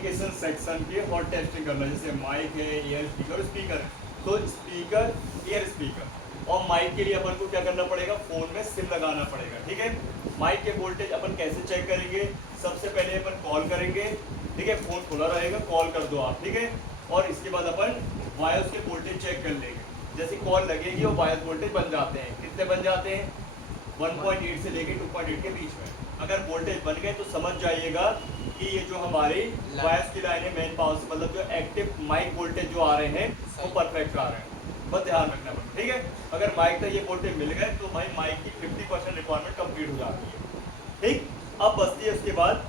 Communication section की और testing करना, जैसे माइक है, ईयर स्पीकर, स्पीकर है। तो स्पीकर, ईयर स्पीकर और माइक के लिए अपन को क्या करना पड़ेगा, फोन में सिम लगाना पड़ेगा। ठीक है, माइक के वोल्टेज अपन कैसे चेक करेंगे, सबसे पहले अपन कॉल करेंगे। ठीक है, फोन खुला रहेगा, कॉल कर दो आप। ठीक है, और इसके बाद अपन वायर्स के वोल्टेज चेक कर लेंगे। जैसे कॉल लगेगी और वायर वोल्टेज बन जाते हैं, कितने बन जाते हैं, 1.8 से लेके 2.8 के बीच में। अगर वोल्टेज बन गए तो समझ जाइएगा कि ये जो हमारी वायर्स की लाइन है मेन पावर से, मतलब जो एक्टिव माइक वोल्टेज जो आ रहे हैं वो परफेक्ट आ रहे हैं। बस ध्यान रखना पड़ेगा। ठीक है, अगर माइक तक ये वोल्टेज मिल गए तो भाई माइक की 50% रिक्वायरमेंट कंप्लीट हो जाती है। ठीक, अब बचती है उसके बाद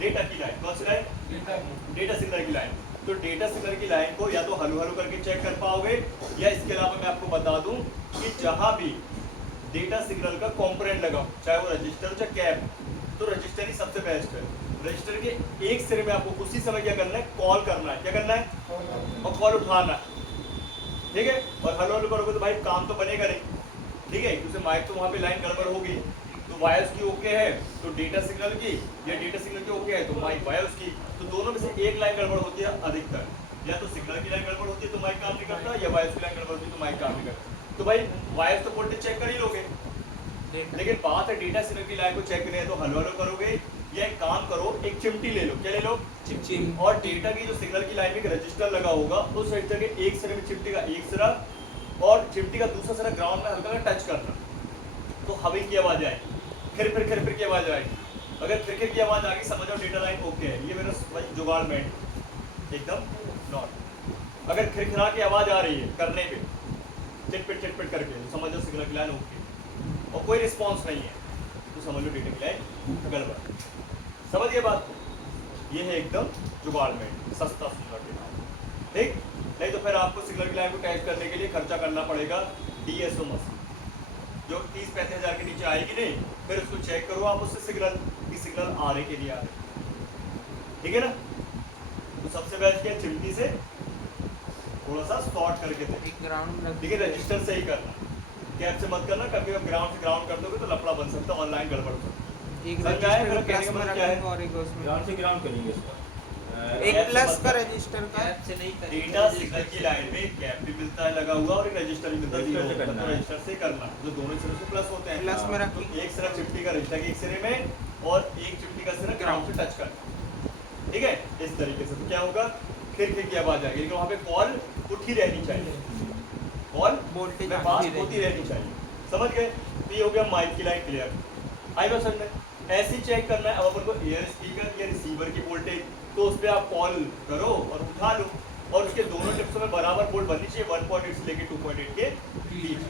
डेटा की लाइन। कौन सी लाइन, डेटा सिग्नल की लाइन। तो डेटा सिग्नल की लाइन को या तो हलू हलू करके चेक कर पाओगे, या इसके अलावा मैं आपको बता दूं कि जहां भी डेटा सिग्नल का कंपोनेंट लगा, चाहे वो रजिस्टर हो चाहे कैप, तो रजिस्टर ही सबसे बेस्ट है। रजिस्टर के एक सिरे में आपको उसी समय क्या करना है, कॉल करना है। क्या करना है, और कॉल उठाना है। ठीक है, और हलो हलो करोगे तो भाई काम तो बनेगा नहीं। ठीक है, क्योंकि माइक तो वहाँ पे लाइन गड़बड़ होगी। तो वायर्स की ओके है तो डेटा सिग्नल की, या डेटा सिग्नल की ओके है तो माइक वायर्स की। तो दोनों में से एक लाइन गड़बड़ होती है अधिकतर, या तो सिग्नल की लाइन गड़बड़ होती है तो माइक काम नहीं करता, या वायर्स की लाइन गड़बड़ होती है तो माइक काम नहीं करता। तो भाई वायर्स तो वोल्टेज चेक कर ही लोगे, लेकिन बात है डेटा सिग्नल की लाइन को चेक करनी है तो हलो हलो करोगे, या एक काम करो, एक चिमटी ले लो। क्या ले लो, चिमटी। और डेटा की जो सिग्नल की लाइन में एक रजिस्टर लगा होगा, उस रजिस्टर के एक सिरे में चिमटी का एक सिरा और चिमटी का दूसरा सिरा ग्राउंड में हल्का टच करना, तो हविंग की आवाज आएगी, फिर की आवाज आएगी। अगर फिर की आवाज आ गई समझ जाओ डेटा लाइन ओके है। ये मेरा भाई जुगाड़ में एकदम नॉट। अगर खिरखिरा की आवाज आ रही है करने पे चिटपिट करके, तो समझ लो सिग्नल की लाइन ओके, और कोई रिस्पॉन्स नहीं है तो समझ लो डेटा की लाइन गड़बड़। समझ गए बात, ये है एकदम जुगाड़ में सस्ता सुंदर के नाम। ठीक, नहीं तो फिर आपको सिग्नल की लाइन को टेस्ट करने के लिए खर्चा करना पड़ेगा DSO मशीन, जो 30-35 हज़ार के नीचे आएगी नहीं। फिर उसको चेक करो आप उससे सिग्नल की सिग्नल आ रहे के लिए आ रहे। ठीक है ना, तो सबसे बेस्ट क्या, चिमटी से थोड़ा सा शॉर्ट करके देखिए, रजिस्टर से ही करना, कैप से मत करना। कभी आप ग्राउंड से ग्राउंड कर दोगे तो लफड़ा बन सकता है, ऑनलाइन गड़बड़ हो सकती है। एक समझ आया मेरा रजिस्टर कहने प्लस का में मतलब क्या है, रखेंगे और एक उसमें ग्राउंड से ग्राउंड करेंगे इसका। एक प्लस का रजिस्टर का कैप से नहीं करेंगे, डेटा सिग्नल की लाइन में कैप भी मिलता है लगा हुआ और एक रजिस्टर भी मिलता है रजिस्टर से जीरो, करना तो है। रजिस्टर से करना, जो दोनों सिरे से प्लस होते हैं। प्लस में तो रखेंगे। एक सिरा चिमटी का रजिस्टर के एक सिरे में और एक चिमटी का सिरा ग्राउंड से टच करना। ठीक है, इस तरीके से तो क्या होगा, फिर की आवाज आएगी, लेकिन वहाँ पे कॉल उठी रहनी चाहिए, कॉल वोल्टेज में बात होती रहनी चाहिए। समझ गए, तो ये हो गया माइक की लाइन क्लियर। आई बात समझ में, ऐसे ही चेक करना है। अब अपन को ईयर स्पीकर या रिसीवर की वोल्टेज, तो उस पर आप कॉल करो और उठा लो, और उसके दोनों टिप्सों में बराबर वोल्ट बननी चाहिए, 1.8 से लेके 2.8 के बीच,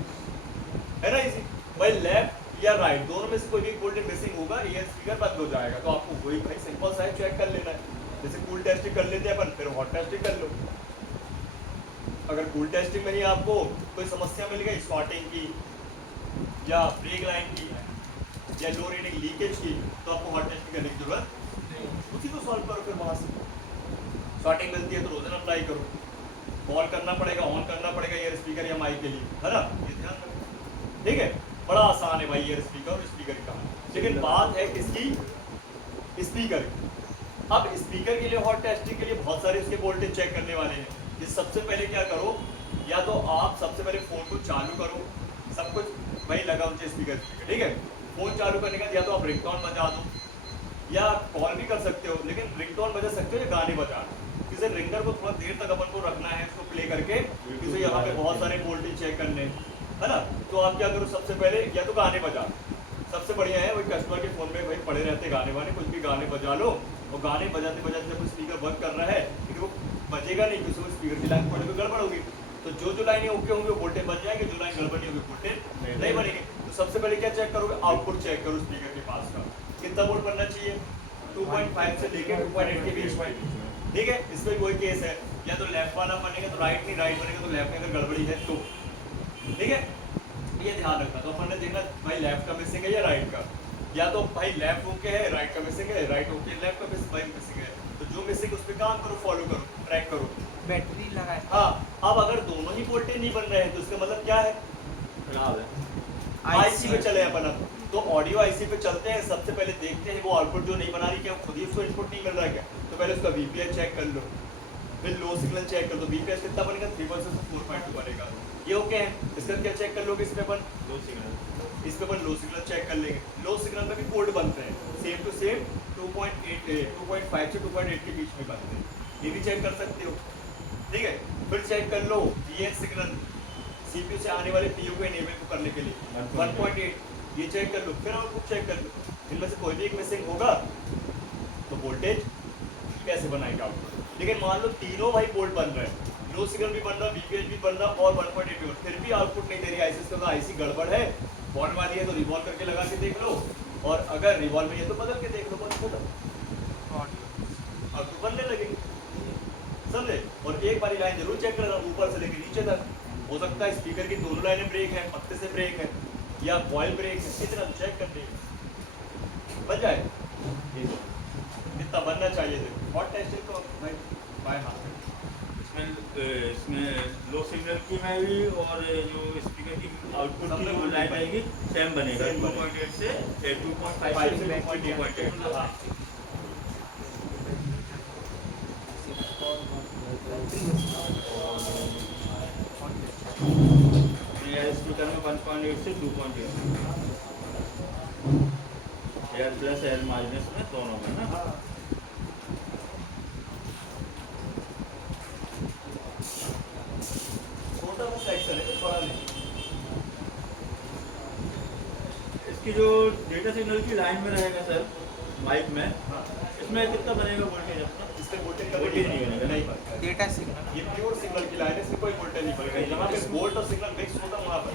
है ना इजी। भाई लेफ्ट या राइट दोनों में से कोई भी वोल्टेज मिसिंग होगा, ईयर स्पीकर बंद हो जाएगा। तो आपको वही भाई सिंपल सा चेक कर लेना है, जैसे कूल टेस्टिंग कर लेते हैं अपन, फिर हॉट टेस्टिंग कर लो। अगर कूल टेस्टिंग में ही आपको कोई समस्या मिल गई स्टार्टिंग की या ब्रेक लाइन की या लो रीडिंग लीकेज की, तो आपको हॉट टेस्टिंग करने की जरूरत नहीं, उसी को सॉल्व करो। फिर वहां से स्टार्टिंग मिलती है तो रोजाना अप्लाई करो, कॉल करना पड़ेगा, ऑन करना पड़ेगा ईयर स्पीकर या माइक के लिए, है ना, ये ध्यान रखो। ठीक है, बड़ा आसान है भाई ईयर स्पीकर और स्पीकर की कहानी। लेकिन बात है किसकी, स्पीकर की। अब स्पीकर के लिए हॉट टेस्टिंग के लिए बहुत सारे उसके वोल्टेज चेक करने वाले हैं। कि सबसे पहले क्या करो, या तो आप सबसे पहले फोन को चालू करो, सब कुछ भाई लगा उनसे स्पीकर। ठीक है, फोन चालू करने का या तो आप रिंगटोन बजा दो या कॉल भी कर सकते हो, लेकिन रिंगटोन बजा सकते हो या गाने बजाना। किसी रिंगर को थोड़ा देर तक अपन को रखना है, इसको प्ले करके, क्योंकि यहाँ पे बहुत सारे वोल्टेज चेक करने, है ना। तो आप क्या करो, सबसे पहले या तो गाने बजा, सबसे बढ़िया है वही कस्टमर के फोन में भाई पड़े रहते गाने वाने, कुछ भी गाने बजा लो, और गाने बजाते बजाते जब स्पीकर वर्क कर रहा है, क्योंकि वो बजेगा नहीं, क्योंकि वो स्पीकर की लाइन पड़े तो गड़बड़ होगी। तो जो लाइनें ओके होंगे वोल्टेज बन जाएंगे, जो लाइन गड़बड़ नहीं होगी वोल्टेज नहीं बनेंगे। तो सबसे पहले क्या चेक करोगे, आउटपुट चेक करो स्पीकर के पास का कितना वोल्ट बनना चाहिए, 2.5 से लेकर 2.8 के बीच में। ठीक है, इसमें कोई केस है, या तो लेफ्ट वाला बनेगा तो राइट नहीं, राइट बनेगा तो लेफ्ट में अगर गड़बड़ी है तो। ठीक है, ये ध्यान रखना। तो अपन ने देखना भाई लेफ्ट का मिसिंग है या राइट का, या तो भाई लेफ्ट ओके है राइट का मिसिंग है, राइट ओके लेफ्ट का मिसिंग है। तो जो मिसिंग उस पर काम करो, फॉलो करो, ट्रैक करो। बैटरी लगाए। हाँ, अब अगर दोनों ही वोल्टेज नहीं बन रहे हैं तो इसका मतलब क्या है, खराब है। आईसी में चले अपन। अब तो ऑडियो आईसी पे चलते हैं, सबसे पहले देखते हैं वो आउटपुट जो नहीं बना रही, क्या खुद ही उसको इनपुट नहीं मिल रहा है क्या, तो पहले उसका वीपीएच चेक कर लो, फिर लो सिग्नल चेक कर लो, वीपीएच कितना बनेगा 3.6 से 4.2 बनेगा। ये ओके है, इसका क्या चेक कर लोगे, इस पे अपन लो सिग्नल, इस पे अपन लो सिग्नल चेक कर लेंगे। लो सिग्नल में भी पोर्ट बनते हैं सेम टू सेम 2.5 से 2.8 के बीच में बनते हैं, ये भी चेक कर सकते हो, ठीक है। फिर चेक कर लो पीएन सिग्नल, सीपीयू से आने वाले पीयू को इनेबल को करने के लिए 1.8, ये चेक कर लो, फिर आउटपुट चेक कर लो, इनमें से कोई भी एक मिसिंग होगा तो वोल्टेज कैसे बनाएगा आउटपुट। लेकिन मान लो तीनों भाई बोल्ट बन रहे हैं, लो सिग्नल भी बन रहा, वीपीएच भी बन रहा और 1.8 भी, फिर भी आउटपुट नहीं दे रही आईसी, इसका आईसी गड़बड़ है, बॉन्ड वाली है तो रिवॉल्व करके लगा के देख लो, और अगर रिवॉल्व में है तो बदल के देख लो, बस खत्म, आउटपुट बनने लगेंगे, समझे। और एक बारी लाइन जरूर चेक करना ऊपर से लेकर नीचे तक, हो सकता है स्पीकर की दोनों लाइनें ब्रेक है, पत्ते से ब्रेक है या कॉइल ब्रेक है, इतना चेक कर देगा, बन जाए इतना बनना चाहिए। देखो हॉट टेस्टिंग को भाई बाय हाथ इसमें लो सिग्नल की में भी और जो स्पीकर की आउटपुट की जो लाइन आएगी सेम बनेगा, 2.8 से 2.5 से 2.8। हाँ स्पीकर में 1.8 से 2.8, एल प्लस एल माइनस में दोनों में ना। छोटा सा सेक्शन है, बड़ा नहीं। इसकी जो डेटा सिग्नल की लाइन में रहेगा सर माइक में, हाँ इसमें कितना बनेगा वोल्टेज अपना? इससे वोल्टेज वोल्टेज नहीं बनेगा, नहीं बनता है। डेटा सिग्नल ये प्योर सिग्नल की लाइन है, इसमें कोई वोल्टेज नहीं बनेगा। जहाँ पे वोल्ट और सिग्नल मिक्स होता है वहाँ पर,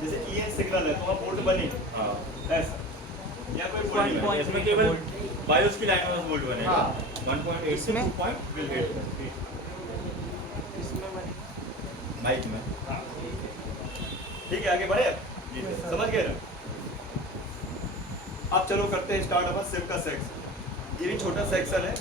जैसे ईएन सिग्नल है तो वहाँ वोल्ट बने हाँ, ऐसा, या कोई वोल्ट नहीं बनेगा। इसमें केवल बायोस की लाइन में वोल्ट बनेगा, हाँ। 1.8 से 2.8 इसमें बने माइक में। हाँ। ठीक है, आगे बढ़े अब? जी सर। समझ गए ना? अब चलो करते हैं स्टार्ट अपन सिम का सेक्शन। ये भी छोटा सेक्शन है,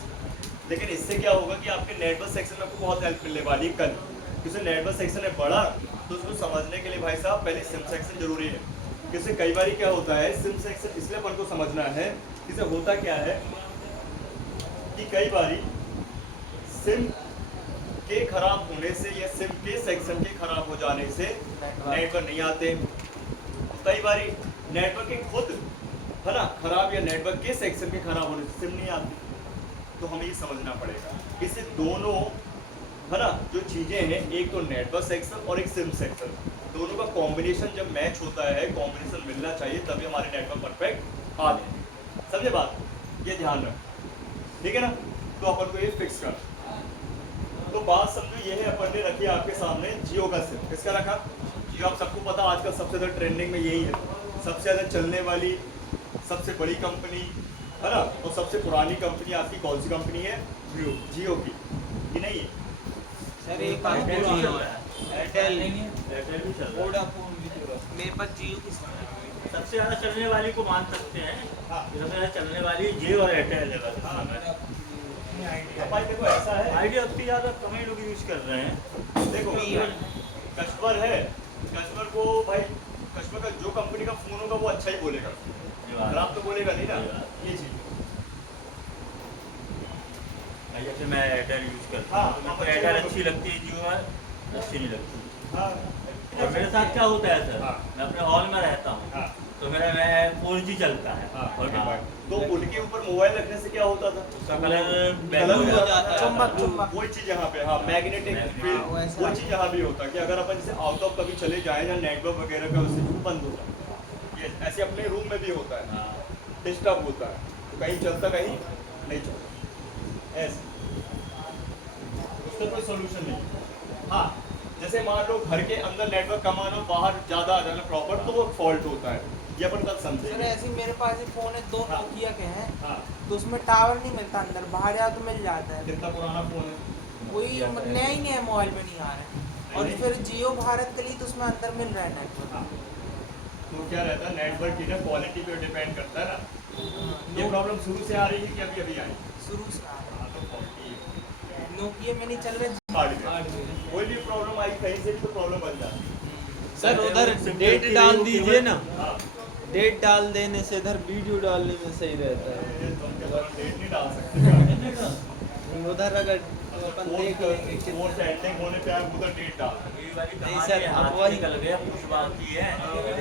लेकिन इससे क्या होगा कि आपके नेटवर्क सेक्शन में आपको बहुत हेल्प मिलने वाली है कल, क्योंकि नेटवर्क सेक्शन है बड़ा, तो उसको समझने के लिए भाई साहब पहले सिम सेक्शन जरूरी है। क्योंकि कई बार क्या होता है, सिम सेक्शन इसलिए अपन को समझना है, इससे होता क्या है कि कई बारी सिम के खराब होने से या सिम के सेक्शन के खराब हो जाने से नेटवर्क नहीं आते, कई बारी नेटवर्क के खुद है ना खराब या नेटवर्क के सेक्शन के खराब होने से सिम नहीं आती। तो हमें ये समझना पड़ेगा, इससे दोनों है ना जो चीजें हैं, एक तो नेटवर्क सेक्शन और एक सिम सेक्शन, दोनों का कॉम्बिनेशन जब मैच होता है, कॉम्बिनेशन मिलना चाहिए, तभी हमारे नेटवर्क परफेक्ट आ जाए। समझे बात, ये ध्यान रख, ठीक है ना। तो अपन को ये फिक्स कर, तो बात समझो ये है, अपन ने रखी आपके सामने जियो का सिम। किसका रखा? जियो। आप सबको पता आजकल सबसे ज़्यादा ट्रेंडिंग में यही है, सबसे ज़्यादा चलने वाली सबसे बड़ी कंपनी है ना, और सबसे पुरानी कंपनी आपकी कौन सी कंपनी है? जियो की, कि नहीं है? सर एक एयरटेल भी चल रहा है, एयरटेल एयरटेल भी चल रहा है। वोडाफोन मेरे पास जियो की सिम है। सबसे ज़्यादा चलने वाली को मान सकते हैं, हाँ। सबसे ज़्यादा चलने वाली जियो और एयरटेल है बस। हाँ। अब भाई देखो ऐसा है, आइडिया उतनी ज़्यादा कम ही लोग यूज़ कर रहे हैं। देखो कस्टमर है, कस्टमर को भाई कस्टमर का जो कंपनी का फोन होगा वो अच्छा ही बोलेगा, खराब तो बोलेगा नहीं ना, ये चीज। भाई जैसे मैं एयरटेल यूज़ करता हाँ, हूँ, तो मेरे को एयरटेल अच्छी लगती है, जियो अच्छी नहीं लगती। हाँ और मेरे साथ क्या होता है सर, हाँ। मैं अपने हॉल में रहता हूँ, हाँ। तो मेरा 4G चलता है, हाँ, तो उनके ऊपर मोबाइल रखने से क्या होता था? उसका कलर कलर हो जाता है। चुंबक, चुंबक। वही चीज यहाँ पे, हाँ मैग्नेटिक फील्ड, हाँ, वैसा। वही चीज यहाँ भी होता है कि अगर अपन जैसे आउट ऑफ कभी चले जाए या नेटवर्क वगैरह का उससे बंद होता है, ये ऐसे अपने रूम में भी होता है, डिस्टर्ब होता है, तो कहीं चलता कहीं नहीं चलता, ऐसे उसका कोई सोल्यूशन नहीं। हाँ जैसे मान लो घर के अंदर नेटवर्क कम आना, बाहर ज़्यादा आ जाना प्रॉपर, तो वो फॉल्ट होता है, ये अपन कल सर समझेंगे। ऐसे ही मेरे पास एक फोन है, 2 हाँ। नोकिया के हैं, हाँ तो उसमें टावर नहीं मिलता, अंदर बाहर जाओ तो मिल जाता है। कितना पुराना फोन है? कोई नया ही नहीं है, मोबाइल में नहीं आ रहा है। और नहीं। फिर जियो भारत के लिए तो उसमें अंदर मिल रहा है नेटवर्क। हाँ। तो क्या रहता है, नेटवर्क की ना क्वालिटी पे डिपेंड करता है ना। ये प्रॉब्लम शुरू से आ रही है कि अभी अभी आई? शुरू से आ रहा हाँ तो quality है। है। नोकिया में नहीं चल रहा, हार्डवेयर, कोई भी प्रॉब्लम आई कहीं से भी तो प्रॉब्लम बन जाती है। सर उधर डेट डाल दीजिए ना। हाँ डेट डाल देने से इधर वीडियो डालने में सही रहता है। ये तुम क्या डेट नहीं डाल सकते क्या? उधर अगर अपन देख लेंगे फोन कितना से एंडिंग होने पे आप उधर डेट डाल। ये वाली नहीं कहानी सर, है, अब हाथ वही- निकल गया पुष्पा की है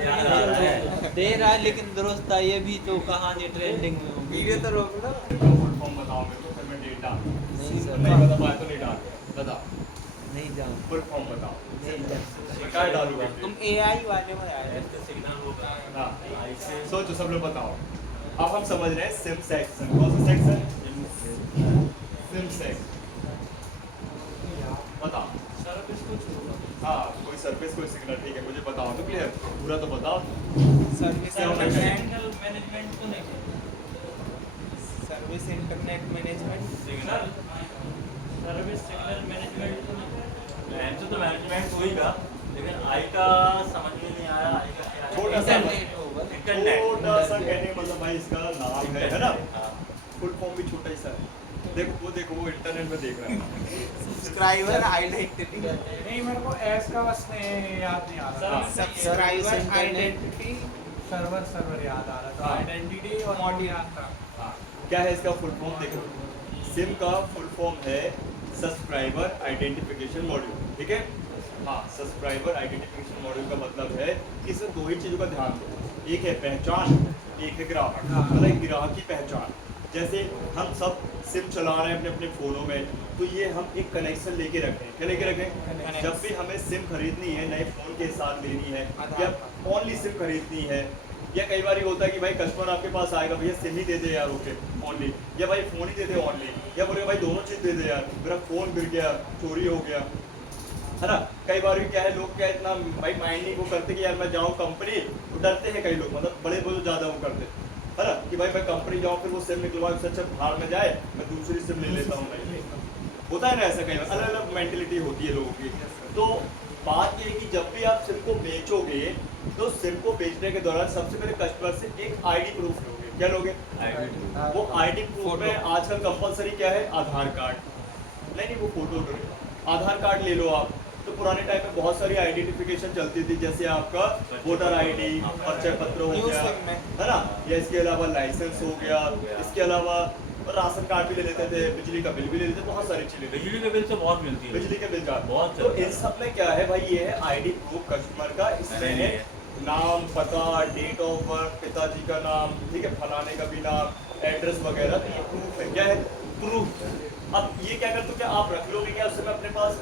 याद आ रहा है। दे रहा है, लेकिन दुरुस्त है ये भी तो कहानी ट्रेंडिंग में होगी। वीडियो तो रोक लो। फुल फॉर्म बताओ मेरे को, फिर मैं डेट डाल। नहीं सर, नहीं बता पाए तो नहीं डाल, बताओ नहीं जान फुल फॉर्म बताओ। नहीं जान मैं क्या डालूंगा? तुम एआई वाले में आए हो। ऐसे सिग्नल होगा हाँ ऐसे सोचो सब लोग बताओ। अब हम समझ रहे हैं सिम सेक्शन। कौन सा सेक्शन? SIM section. बताओ। हाँ कोई सरफेस कोई सिग्नल, ठीक है मुझे बताओ तो क्लियर, पूरा तो बताओ। सर्विस क्या होना चाहिए? मैनेजमेंट तो नहीं service internet management. Signal service signal management तो मैनेजमेंट होगा, लेकिन आई का समझ में नहीं आया। आई का क्या है? छोटा सा इंटरनेट होगा। इंटरनेट छोटा सा कहने का मतलब भाई इसका नाम है ना, हाँ। फुल फॉर्म भी छोटा ही सा है। देखो वो इंटरनेट में देख रहा है। Subscriber identity. नहीं मेरे को एस का बस याद नहीं आ रहा। सब्सक्राइबर आइडेंटिटी सर्वर सर्वर याद आ रहा था, हाँ। आइडेंटिटी और मॉड्यूल याद था। हाँ, क्या है इसका फुल फॉर्म? देखो सिम का फुल फॉर्म है सब्सक्राइबर आइडेंटिफिकेशन मॉड्यूल, ठीक है। हाँ सब्सक्राइबर आइडेंटिफिकेशन मॉड्यूल का मतलब है कि इसमें दो ही चीज़ों का ध्यान दो, एक है पहचान, एक है ग्राहक। हाँ। मतलब एक ग्राहक की पहचान। जैसे हम सब सिम चला रहे हैं अपने अपने फ़ोनों में, तो ये हम एक कनेक्शन लेके रखें। क्या लेके रखें? Connection। जब भी हमें सिम खरीदनी है नए फ़ोन के साथ लेनी है, आधार या ओनली सिम खरीदनी है, या कई बार ये होता है कि भाई कस्टमर आपके पास आएगा, भैया सिम ही दे दे यार ओके ओनली, या भाई phone he they they only, या बोले भाई दोनों चीज़ दे दे यार, मेरा फ़ोन गिर गया, चोरी हो गया, है ना। कई बार क्या है लोग क्या इतना भाई माइंड नहीं वो करते कि यार मैं जाऊँ कंपनी, तो डरते हैं कई लोग, मतलब बड़े बहुत ज़्यादा वो करते, है ना, कि भाई मैं कंपनी जाऊँ फिर वो सिम निकलवा उससे अच्छा बाहर में जाए मैं दूसरी सिम ले लेता हूँ। नहीं होता है ना ऐसा, कई बार अलग अलग मेंटेलिटी होती है लोगों की। तो बात ये है कि जब भी आप सिम को बेचोगे तो सिम को बेचने के दौरान सबसे पहले कस्टमर से एक आईडी प्रूफ लोगे। क्या लोगे? वो आईडी प्रूफ में आजकल कंपलसरी क्या है? आधार कार्ड। नहीं वो फोटो आधार कार्ड ले लो आप। तो पुराने टाइम में बहुत सारी आइडेंटिफिकेशन चलती थी, जैसे आपका वोटर आईडी, परिचय पत्र हो न्यू गया, सिम में। है ना, या इसके अलावा लाइसेंस हो गया, इसके अलावा राशन कार्ड भी ले लेते थे, बिजली का बिल भी ले लेते थे, बहुत सारी चीजें। बिजली के बिल से बहुत मिलती है। बिजली के बिल का बहुत तो इन सब में क्या है भाई, ये है आईडी प्रूफ कस्टमर का। इसमें है नाम, पता, डेट ऑफ बर्थ, पिताजी का नाम, ठीक है, फलाने का भी नाम, एड्रेस वगैरह, तो ये प्रूफ है। क्या है? प्रूफ। अब ये क्या करते हो, क्या आप रख लोगे क्या उस समय अपने पास?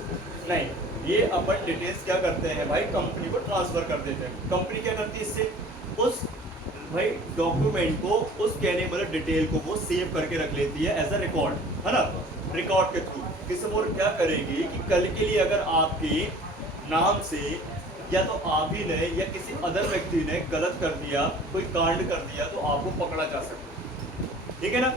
नहीं, ये अपन डिटेल्स क्या करते हैं भाई, कंपनी को ट्रांसफर कर देते हैं। कंपनी क्या करती है इससे, उस भाई डॉक्यूमेंट को, उस कहने मतलब डिटेल को वो सेव करके रख लेती है एज अ रिकॉर्ड, है ना, रिकॉर्ड के थ्रू। किसी और क्या करेगी कि कल के लिए अगर आपके नाम से या तो आप ही ने या किसी अदर व्यक्ति ने गलत कर दिया, कोई कांड कर दिया, तो आपको पकड़ा जा सकता है, ठीक है ना।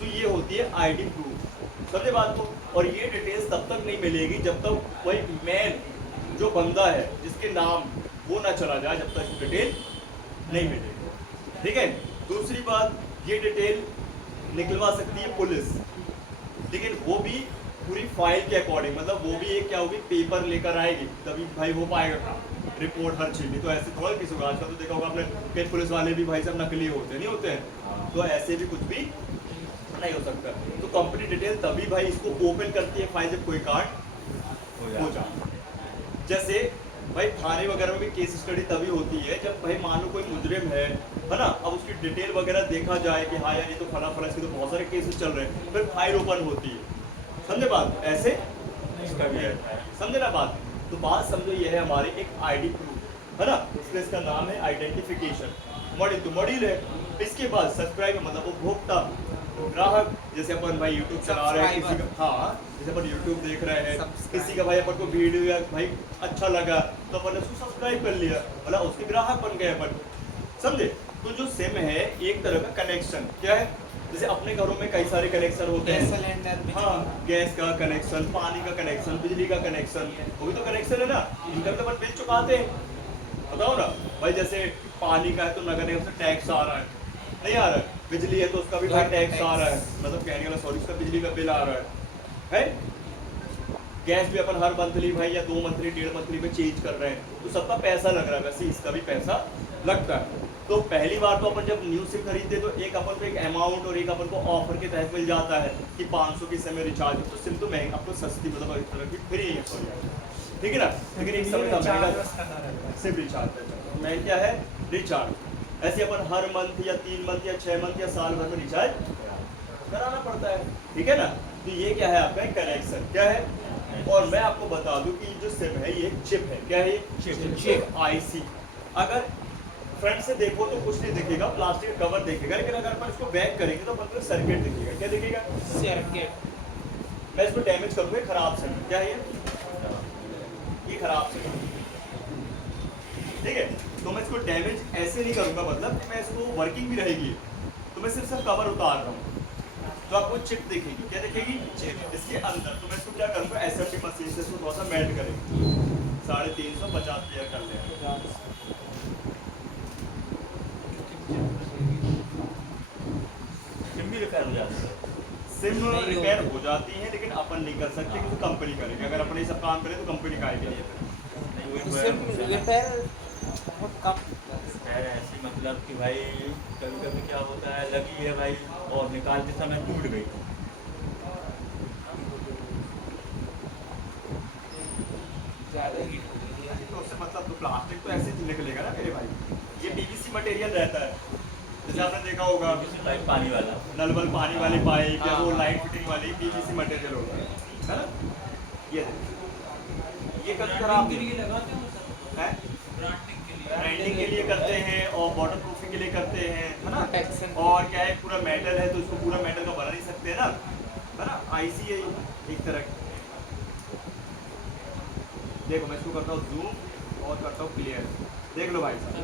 तो ये होती है आईडी प्रूफ, समझे बात को। और ये डिटेल्स तब तक नहीं मिलेगी जब तक वही मैन जो बंदा है जिसके नाम वो ना चला जाए, जब तक डिटेल नहीं मिलेगी, ठीक है। दूसरी बात, ये डिटेल निकलवा सकती है पुलिस, लेकिन वो भी पूरी फाइल के अकॉर्डिंग, मतलब वो भी एक क्या होगी, पेपर लेकर आएगी तभी भाई हो पाएगा काम, रिपोर्ट हर चीज। तो ऐसे थोड़ा किसी होगा, आजकल तो देखा होगा आपने कई पुलिस वाले भी भाई साहब नकली होते नहीं होते हैं, तो ऐसे भी कुछ भी नहीं हो सकता। तो कंपनी डिटेल तभी भाई इसको ओपन करती है फाइल जब कोई कांड हो जाए। जैसे भाई थाने वगैरह में भी केस स्टडी तभी होती है जब भाई मान लो कोई मुजरिम है ना, अब उसकी डिटेल वगैरह देखा जाए कि हाँ यार ये तो फला फला, इसके तो बहुत सारे केसेस चल रहे हैं, फिर फाइल ओपन होती है। समझे बात? ऐसे इसका भी है, समझे ना बात? तो बात समझो, ये है हमारी एक आईडी प्रूफ, है ना, इसलिए इसका नाम है आइडेंटिफिकेशन मॉड्यूल। तो मॉड्यूल है। इसके बाद सब्सक्राइबर मतलब उपभोक्ता, ग्राहक, जैसे अपन भाई यूट्यूब चला रहे हैं, किसी का हाँ जैसे अपन यूट्यूब देख रहे हैं, किसी का भाई अपन को वीडियो या भाई अच्छा लगा तो अपन ने उसको सब्सक्राइब कर लिया, मतलब उसके ग्राहक बन गए अपन, समझे। तो जो सिम है एक तरह का कनेक्शन, क्या है, जैसे अपने घरों में कई सारे कनेक्शन होते गैस हैं, सिलेंडर, हाँ गैस का कनेक्शन, पानी का कनेक्शन, बिजली का कनेक्शन, वो भी तो कनेक्शन है ना, इनका भी तो अपन बिल चुकाते हैं। बताओ ना भाई, जैसे पानी का है तो नगर निगम से टैक्स आ रहा है, नहीं आ रहा है, बिजली है तो उसका भी भाई टैक्स आ रहा है, मतलब कहने वाला सॉरी, उसका बिजली का बिल आ रहा है। गैस भी अपन हर मंथली भाई या 2 मंथली 1.5 मंथली में चेंज कर रहे हैं, तो सबका पैसा लग रहा है, वैसे इसका भी पैसा लगता है। तो पहली बार तो अपन जब न्यू सिम खरीदते तो एक अपन को एक अमाउंट और एक अपन को ऑफर के तहत मिल जाता है कि 500 की समय रिचार्ज, तो सिम तो महंगी आपको सस्ती मतलब एक तरह की फ्री है, ठीक है ना। लेकिन एक समय का महंगा सिम रिचार्ज है, मैं क्या है रिचार्ज। ऐसे अपन हर मंथ या 3 मंथ या 6 मंथ या साल भर में रिचार्ज कराना पड़ता है, ठीक है ना। तो ये क्या है आपका कनेक्शन क्या है। और मैं आपको बता दूं कि जो सिम है ये चिप है, क्या है ये चिप आईसी। अगर फ्रंट से देखो तो कुछ नहीं दिखेगा, प्लास्टिक कवर दिखेगा, लेकिन अगर अपन इसको बैक करेंगे तो अपन को सर्किट दिखेगा। क्या दिखेगा? सर्किट। मैं इसको डैमेज करूंगा, खराब सिम क्या है ये खराब सिम, ठीक है। तो मैं इसको डैमेज ऐसे नहीं करूंगा, मतलब कि मैं इसको वर्किंग भी रहेगी, तो मैं सिर्फ कवर उतार रहा हूँ, तो आपको चिप दिखेगी। क्या दिखेगी? चिप इसके अंदर। तो मैं इसको क्या करूंगा, एसएमडी मशीन से इसको थोड़ा सा मेल्ट करेंगे, 350 लेयर कर लेंगे। सिम भी रिपेयर हो जाती है, सिम रिपेयर हो जाती है, लेकिन अपन नहीं कर सकते क्योंकि कंपनी करेगी। अगर अपन ये सब काम करें तो कंपनी का आएगी नहीं तो वही सिर्फ रिपेयर बहुत कम। रिपेयर ऐसी मतलब कि भाई कभी कभी क्या होता है, लगी है भाई और निकालते समय टूट गई, ज़्यादा हीट हो गई है। तो उससे मतलब तो प्लास्टिक तो ऐसे ही निकलेगा ना मेरे भाई। ये पीवीसी मटेरियल रहता है, जैसे आपने देखा होगा भाई पानी वाला नल वल पानी वाली पाइप या वो हाँ। लाइट फिटिंग वाली पीवीसी मटेरियल होता है ना। ये देखिए, ये कभी खराब नहीं है, ब्रांडिंग के लिए करते हैं और वाटर प्रूफिंग के लिए करते हैं, है ना। Protection। और क्या है पूरा मेटल है तो इसको पूरा मेटल का बना नहीं सकते ना, है ना। आईसी है एक तरह की। देखो मैं इसको करता हूँ जूम और करता हूँ क्लियर, देख लो भाई साहब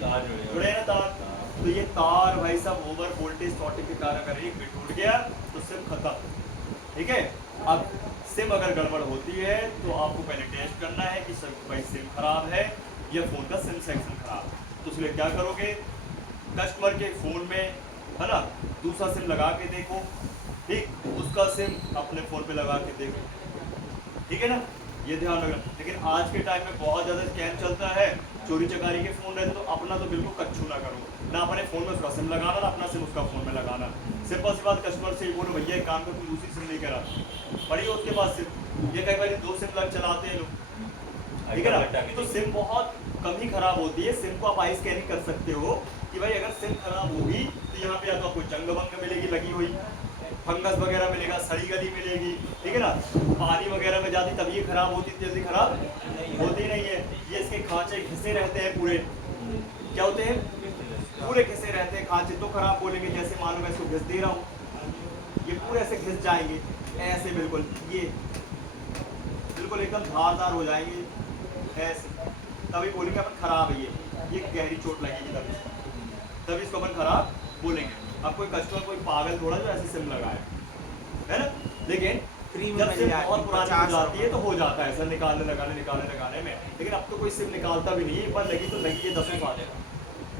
तार जुड़े हैं ना तार। तो ये तार भाई साहब ओवर वोल्टेज शॉर्टिंग के कारण अगर एक भी टूट गया तो सिम खत्म, ठीक है। अब सिम अगर गड़बड़ होती है तो आपको पहले टेस्ट करना है कि भाई सिम खराब है या फोन का सिम सेक्शन खराब है। तो इसलिए क्या करोगे, कस्टमर के फोन में है ना दूसरा सिम लगा के देखो, ठीक, उसका सिम अपने फोन पे लगा के देखो, ठीक है ना। ये ध्यान रखना। लेकिन आज के टाइम में बहुत ज़्यादा स्कैम चलता है, चोरी चकारी के फ़ोन रहते, तो अपना तो बिल्कुल कच्चू ना करो, ना अपने फ़ोन में उसका सिम लगाना ना अपना सिम उसका फ़ोन में लगाना। सिंपल सी बात, कस्टमर से बोलो भैया एक काम कर तू दूसरी सिम लेकर आ, पड़ी हो उसके पास सिम। ये कई बार 2 सिम लग चलाते हैं लोग, ठीक है ना। तो सिम बहुत कम ही खराब होती है। सिम को आप आई स्कैनिंग कर सकते हो कि भाई अगर सिम खराब होगी तो यहाँ पे या तो आपको जंग वंग मिलेगी लगी हुई, फंगस वगैरह मिलेगा, सड़ी गली मिलेगी, ठीक है ना। पानी वगैरह में जाती तब ये खराब होती, जल्दी खराब होती नहीं है। ये इसके खांचे घिसे रहते हैं पूरे, क्या होते हैं पूरे घिसे रहते हैं खांचे, तो खराब बोलेंगे। जैसे मान लो मैं इसको घिस दे रहा हूँ, ये पूरे ऐसे घिस जाएंगे, ऐसे बिल्कुल, ये बिल्कुल एकदम धारदार हो जाएंगे ऐसे, तभी बोलेंगे अपन खराब है। ये गहरी चोट लगेगी तभी इसको अपन खराब बोलेंगे। अब कोई कस्टमर कोई पागल थोड़ा जो ऐसे सिम लगाए, है ना। लेकिन जब सिम बहुत पुरानी हो जाती है तो हो जाता है ऐसा निकालने लगाने में। लेकिन अब तो कोई सिम निकालता भी नहीं है, एक बार लगी तो लगी है 10 साल,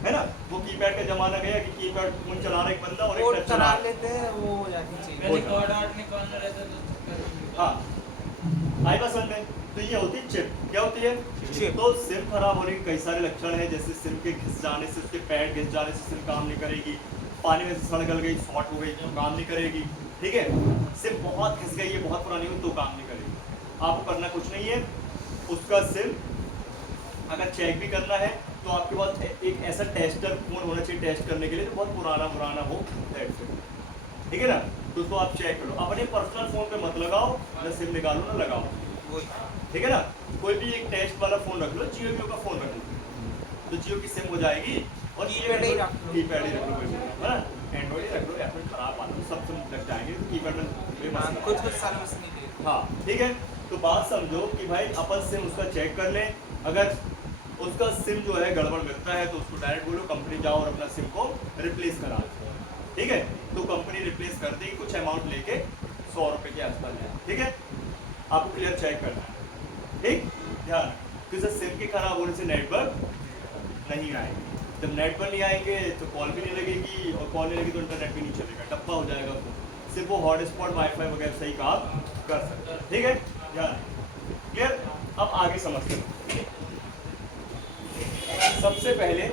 है ना। वो कीपैड का जमाना गया कि कीपैड फोन चला रहा एक बंदा और एक टच चला चला लेते हैं, वो हो जाती चीज़। पहले कॉर्ड आर्ट निकालना रहता तो हाँ आई बस में। तो ये होती है चिप, क्या होती है चिप। तो सिम खराब होने के कई सारे लक्षण हैं, जैसे सिम के घिस जाने से, उसके पैड घिस जाने से सिम काम नहीं करेगी, पानी में से सड़ गल गई, शॉर्ट हो गई तो काम नहीं करेगी, ठीक है। सिम बहुत घिस गई है, बहुत पुरानी हुई तो काम नहीं करेगी। आपको करना कुछ नहीं है, उसका सिम अगर चेक भी करना है तो आपके पास एक ऐसा टेस्टर फोन होना चाहिए टेस्ट करने के लिए, तो बहुत पुराना हो, ठीक है ना। तो उसको आप चेक करो, अपने पर्सनल फोन पे मत लगाओ, ना सिम निकालो ना लगाओ, ठीक है ना। कोई भी एक टेस्ट वाला फोन रख लो, जियो का फोन रख लो तो जियो की सिम हो जाएगी, और कीपैड ही रख लो, कीपैड ही रख लो, है ना। एंड्रॉइड ही रख लो, एप्पल खराब आता है सब सिम लग जाएंगे, तो कीपैड में कुछ सर्विस नहीं देती। हाँ ठीक है। तो बात समझो कि भाई अपन सिम उसका चेक कर लें, अगर उसका सिम जो है गड़बड़ मिलता है तो उसको डायरेक्ट बोलो कंपनी जाओ और अपना सिम को रिप्लेस करा दो, ठीक है। तो कंपनी रिप्लेस कर देगी, कुछ अमाउंट लेके 100 रुपये के आसपास है, ठीक है। आपको क्लियर चेक करना है, ठीक, ध्यान। क्योंकि सिम के खराब होने से नेटवर्क नहीं आएंगे, जब नेटवर्क नहीं आएंगे तो कॉल भी नहीं लगेगी, और कॉल नहीं लगेगी तो इंटरनेट भी नहीं चलेगा, टप्पा हो जाएगा फोन। सिर्फ वो हॉटस्पॉट वाईफाई वगैरह सही काम कर सकता है, ठीक है, ध्यान, क्लियर। अब आगे समझते हैं। सबसे पहले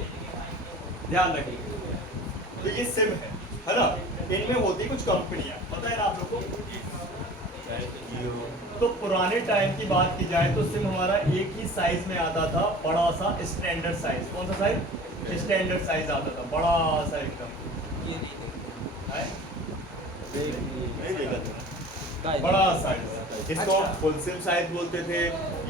ध्यान रखिए। तो ये सिम है ना, इनमें होती कुछ कंपनियां, पता है ना आप लोग को। तो पुराने टाइम की बात की जाए तो सिम हमारा एक ही साइज में आता था, बड़ा सा स्टैंडर्ड साइज। कौन सा साइज? स्टैंडर्ड साइज आता था, बड़ा सा एकदम। ये नहीं देखा। है? नहीं देखा था। बड़ा साइज, इसको फुल सिम साइज बोलते थे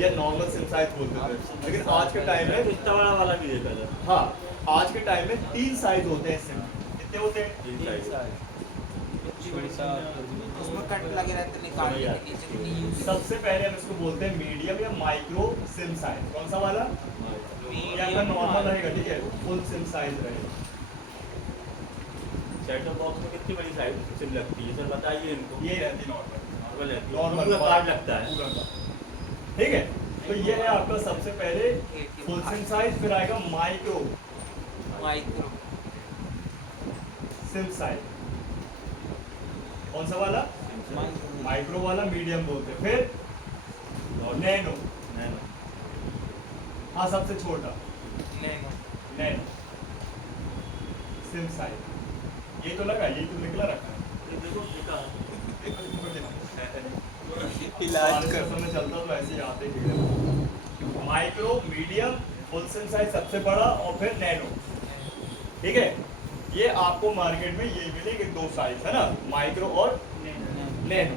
या नॉर्मल सिम साइज बोलते थे। लेकिन आज के टाइम में, इतना बड़ा वाला भी देखा था। हाँ, आज के टाइम में 3 साइज होते हैं सिम। कितने होते हैं? तीन साइज। उसमें कट लगे रहते निकालने के नीचे नहीं यूज। सबसे पहले हम इसको बोलते हैं मीडियम या माइक्रो सिम साइज। कौन सा वाला? या आपका नॉर्मल रहेगा, ठीक है, फुल सिम साइज रहेगा। सेट टॉप बॉक्स में कितनी बड़ी साइज सिम लगती है सर, बताइए इनको। ये रहती नॉर्मल, नॉर्मल रहती है, नॉर्मल पूरा कार्ड लगता है। पूरा कार्ड। ठीक है, तो ये है आपका सबसे पहले फुल सिम साइज, फिर आएगा माइक्रो माइक्रो सिम साइज। कौन सा वाला? माइक्रो वाला मीडियम बोलते हैं। फिर नैनो, नैनो। हाँ सबसे छोटा नैनो नैनो सिम साइज। ये तो लगा, ये तो निकला रखा है। ये देखो निकाल। इलाज बारिश का कर। समय चलता तो ऐसे ही आते ही। Micro, medium, full SIM size सबसे बड़ा, और फिर नैनो। ठीक है, ये आपको मार्केट में ये मिलेंगे 2 साइज, है ना, माइक्रो और नैनो।